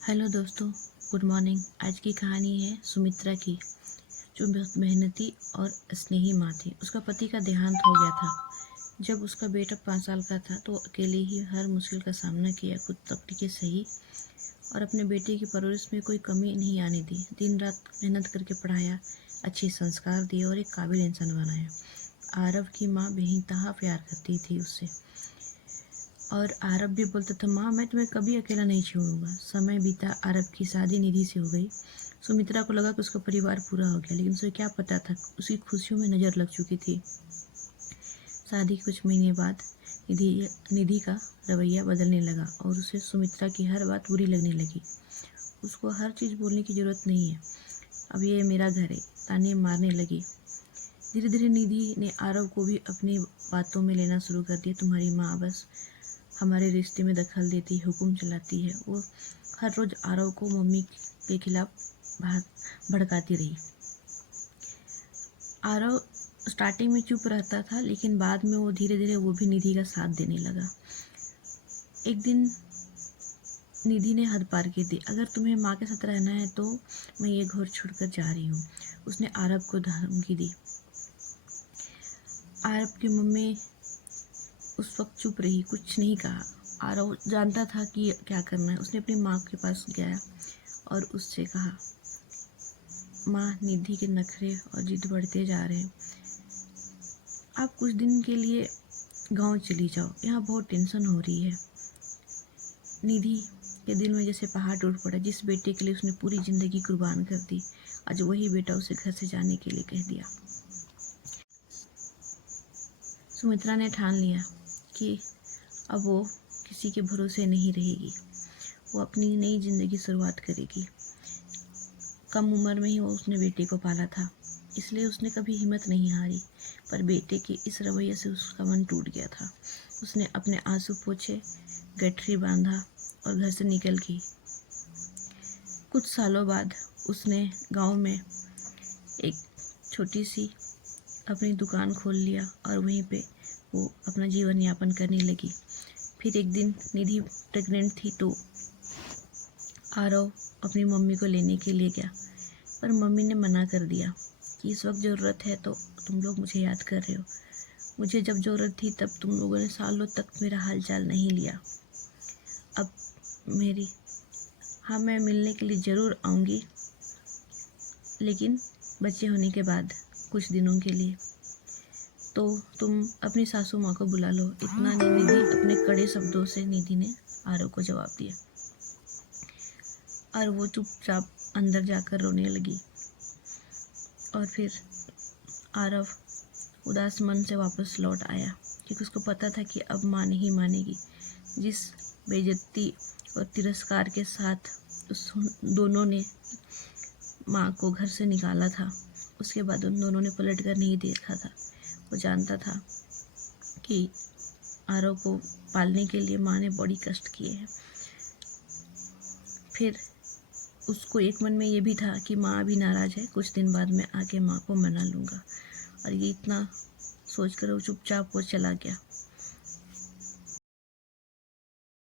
Hello दोस्तों, good morning. आज की कहानी है सुमित्रा की, जो बहुत मेहनती और स्नेही माँ थी। उसका पति का देहांत हो गया था। जब उसका बेटा 5 साल का था तो अकेले ही हर मुश्किल का सामना किया, खुद तक टिके सही और अपने बेटे की परवरिश में कोई कमी नहीं आने दी। दिन रात मेहनत करके पढ़ाया, अच्छे संस्कार दिए और एक काबिल इंसान बनाया। आरव की माँ बेइंतहा प्यार करती थी उससे और आरव भी बोलता था, माँ मैं तुम्हें कभी अकेला नहीं छोड़ूंगा। समय बीता, आरव की शादी निधि से हो गई। सुमित्रा को लगा कि उसका परिवार पूरा हो गया, लेकिन उसे क्या पता था उसकी खुशियों में नज़र लग चुकी थी। शादी के कुछ महीने बाद निधि का रवैया बदलने लगा और उसे सुमित्रा की हर बात बुरी लगने लगी। उसको हर चीज़ बोलने की ज़रूरत नहीं है, अब ये मेरा घर है, ताने मारने लगी। धीरे धीरे निधि ने आरव को भी अपनी बातों में लेना शुरू कर दिया। तुम्हारी माँ बस हमारे रिश्ते में दखल देती, हुक्म चलाती है। वो हर रोज़ आरव को मम्मी के खिलाफ भड़काती रही। आरव स्टार्टिंग में चुप रहता था, लेकिन बाद में वो धीरे धीरे वो भी निधि का साथ देने लगा। एक दिन निधि ने हद पार की थी, अगर तुम्हें माँ के साथ रहना है तो मैं ये घर छोड़कर जा रही हूँ। उसने आरव को धमकी दी। आरव की मम्मी उस वक्त चुप रही, कुछ नहीं कहा। आरव जानता था कि क्या करना है। उसने अपनी माँ के पास गया और उससे कहा, माँ निधि के नखरे और जिद बढ़ते जा रहे हैं, आप कुछ दिन के लिए गांव चली जाओ, यहाँ बहुत टेंशन हो रही है। निधि के दिल में जैसे पहाड़ टूट पड़ा। जिस बेटे के लिए उसने पूरी जिंदगी कुर्बान कर दी, आज वही बेटा उसे घर से जाने के लिए कह दिया। सुमित्रा ने ठान लिया कि अब वो किसी के भरोसे नहीं रहेगी। वो अपनी नई जिंदगी शुरुआत करेगी। कम उम्र में ही वो उसने बेटे को पाला था, इसलिए उसने कभी हिम्मत नहीं हारी। पर बेटे के इस रवैये से उसका मन टूट गया था। उसने अपने आंसू पोंछे, गठरी बांधा और घर से निकल गई। कुछ सालों बाद उसने गांव में एक छोटी सी अपनी दुकान खोल लिया और वहीं पे वो अपना जीवन यापन करने लगी। फिर एक दिन निधि प्रेग्नेंट थी तो आरव अपनी मम्मी को लेने के लिए गया, पर मम्मी ने मना कर दिया कि इस वक्त ज़रूरत है तो तुम लोग मुझे याद कर रहे हो। मुझे जब ज़रूरत थी तब तुम लोगों ने सालों तक मेरा हालचाल नहीं लिया। अब मेरी हाँ, मैं मिलने के लिए ज़रूर आऊँगी, लेकिन बच्चे होने के बाद कुछ दिनों के लिए। तो तुम अपनी सासू माँ को बुला लो। इतना निधि अपने कड़े शब्दों से निधि ने आरव को जवाब दिया और वो चुपचाप अंदर जाकर रोने लगी। और फिर आरव उदास मन से वापस लौट आया, क्योंकि उसको पता था कि अब माँ नहीं मानेगी। जिस बेइज्जती और तिरस्कार के साथ उस दोनों ने माँ को घर से निकाला था, उसके बाद उन दोनों ने पलट कर नहीं देखा था। वो जानता था कि आरव को पालने के लिए माँ ने बड़ी कष्ट किए हैं। फिर उसको एक मन में ये भी था कि माँ भी नाराज़ है, कुछ दिन बाद मैं आके माँ को मना लूँगा। और ये इतना सोचकर वो चुपचाप वो चला गया।